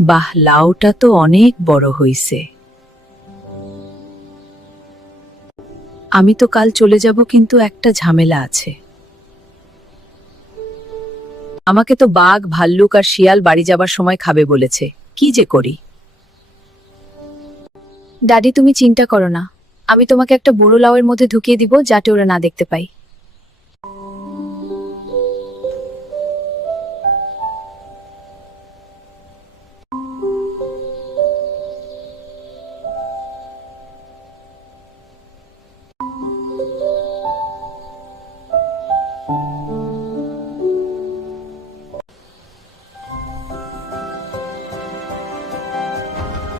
বাহ, লাউটা তো অনেক বড় হইছে। আমি তো কাল চলে যাব, কিন্তু একটা ঝামেলা আছে। আমাকে তো বাঘ, ভাল্লুক আর শিয়াল বাড়ি যাবার সময় খাবে বলেছে। কি যে করি। দাদি, তুমি চিন্তা করো না। আমি তোমাকে একটা বুড়ো লাউয়ের মধ্যে ঢুকিয়ে দিব, যাতে ওরা না দেখতে পাই।